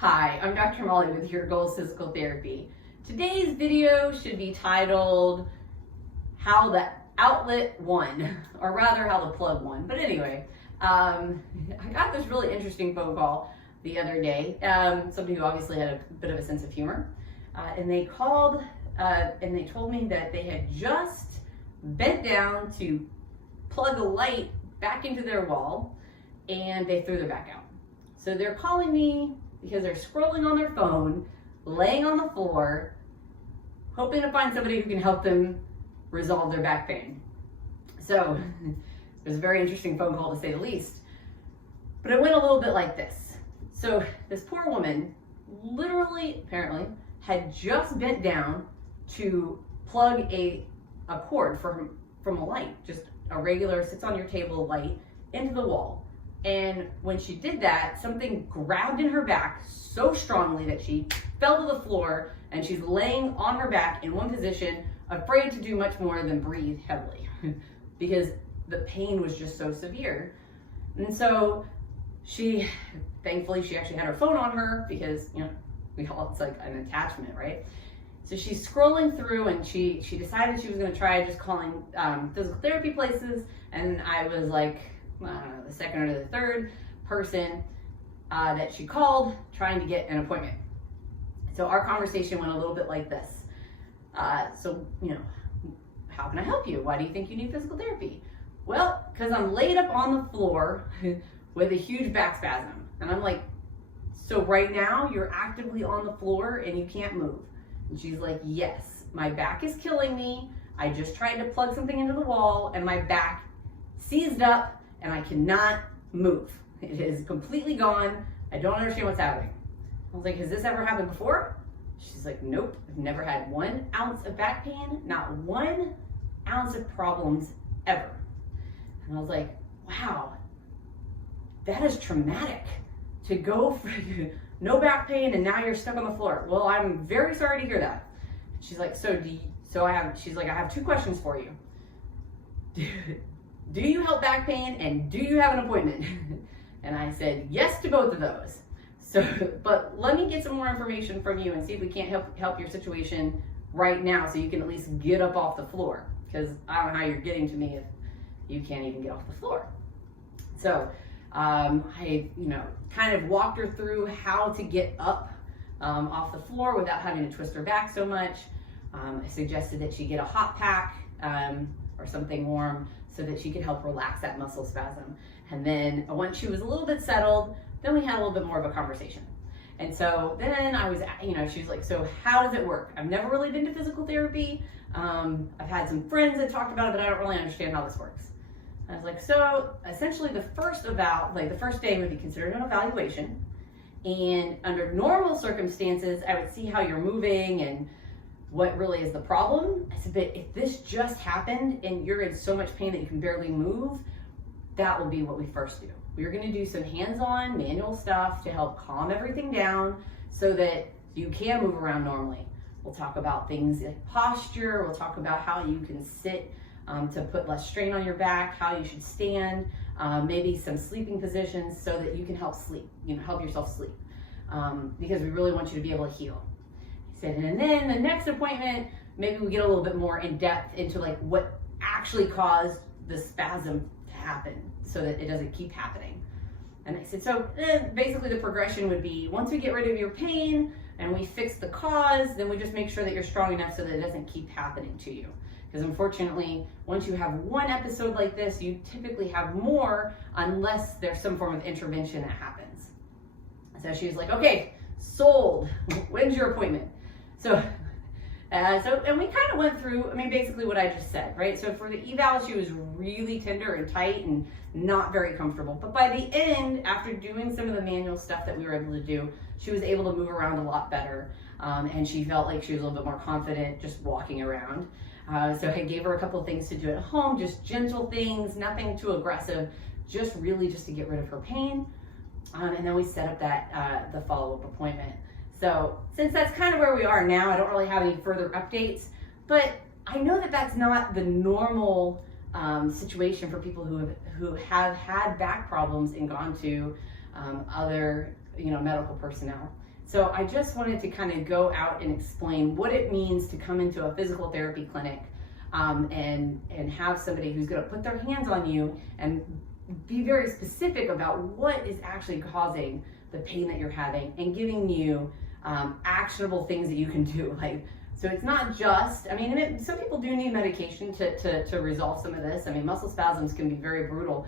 Hi, I'm Dr. Molly with Your Goals Physical Therapy. Today's video should be titled How the Outlet Won, or rather how the plug won. But anyway, I got this really interesting phone call the other day. Somebody who obviously had a bit of a sense of humor. And they called and they told me that they had just bent down to plug a light back into their wall and they threw their back out. So they're calling me because they're scrolling on their phone, laying on the floor, hoping to find somebody who can help them resolve their back pain. So it was a very interesting phone call to say the least. But it went a little bit like this. So this poor woman literally, apparently, had just bent down to plug a cord from a light, just a regular sits on your table light, into the wall. And when she did that, something grabbed in her back so strongly that she fell to the floor and she's laying on her back in one position, afraid to do much more than breathe heavily because the pain was just so severe. And so thankfully she actually had her phone on her because, it's like an attachment, right? So she's scrolling through and she decided she was gonna try just calling physical therapy places. And I was like, I don't know, the second or the third person that she called trying to get an appointment. So our conversation went a little bit like this. How can I help you? Why do you think you need physical therapy? Well, because I'm laid up on the floor with a huge back spasm. And I'm like, so right now you're actively on the floor and you can't move? And she's like, yes, my back is killing me. I just tried to plug something into the wall and my back seized up and I cannot move. It is completely gone. I don't understand what's happening. I was like, has this ever happened before? She's like, nope, I've never had 1 ounce of back pain, not 1 ounce of problems ever. And I was like, wow, that is traumatic to go for no back pain and now you're stuck on the floor. Well, I'm very sorry to hear that. She's like, I have 2 questions for you. Do you help back pain and do you have an appointment? And I said yes to both of those. So, but let me get some more information from you and see if we can't help your situation right now so you can at least get up off the floor. Because I don't know how you're getting to me if you can't even get off the floor. So I kind of walked her through how to get up off the floor without having to twist her back so much. I suggested that she get a hot pack or something warm so that she could help relax that muscle spasm. And then once she was a little bit settled, then we had a little bit more of a conversation. And so then I was, she was like, so how does it work? I've never really been to physical therapy. I've had some friends that talked about it, but I don't really understand how this works. I was like, so essentially the first day would be considered an evaluation. And under normal circumstances, I would see how you're moving and what really is the problem. I said, but if this just happened and you're in so much pain that you can barely move, that will be what we first do. We're gonna do some hands-on manual stuff to help calm everything down so that you can move around normally. We'll talk about things like posture. We'll talk about how you can sit to put less strain on your back, how you should stand, maybe some sleeping positions so that you can help yourself sleep. Because we really want you to be able to heal. He said, and then the next appointment, maybe we get a little bit more in depth into like what actually caused the spasm to happen so that it doesn't keep happening. And I said, so basically the progression would be once we get rid of your pain and we fix the cause, then we just make sure that you're strong enough so that it doesn't keep happening to you. Because unfortunately, once you have one episode like this, you typically have more unless there's some form of intervention that happens. So she was like, okay, sold. When's your appointment? So and we kind of went through, basically what I just said, right? So for the eval, she was really tender and tight and not very comfortable. But by the end, after doing some of the manual stuff that we were able to do, she was able to move around a lot better. And she felt like she was a little bit more confident just walking around. So I gave her a couple of things to do at home, just gentle things, nothing too aggressive, just to get rid of her pain. And then we set up the follow-up appointment. So since that's kind of where we are now, I don't really have any further updates, but I know that that's not the normal situation for people who have had back problems and gone to other medical personnel. So I just wanted to kind of go out and explain what it means to come into a physical therapy clinic and have somebody who's going to put their hands on you and be very specific about what is actually causing the pain that you're having and giving you actionable things that you can do. So it's not just, some people do need medication to resolve some of this. Muscle spasms can be very brutal,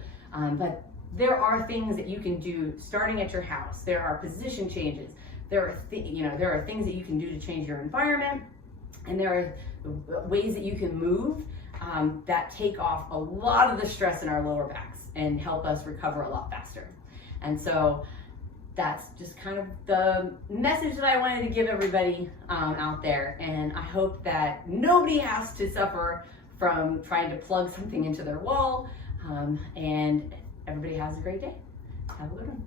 but there are things that you can do starting at your house. There are position changes. There are things that you can do to change your environment, and there are ways that you can move that take off a lot of the stress in our lower backs and help us recover a lot faster. And so that's just kind of the message that I wanted to give everybody out there. And I hope that nobody has to suffer from trying to plug something into their wall. And everybody has a great day. Have a good one.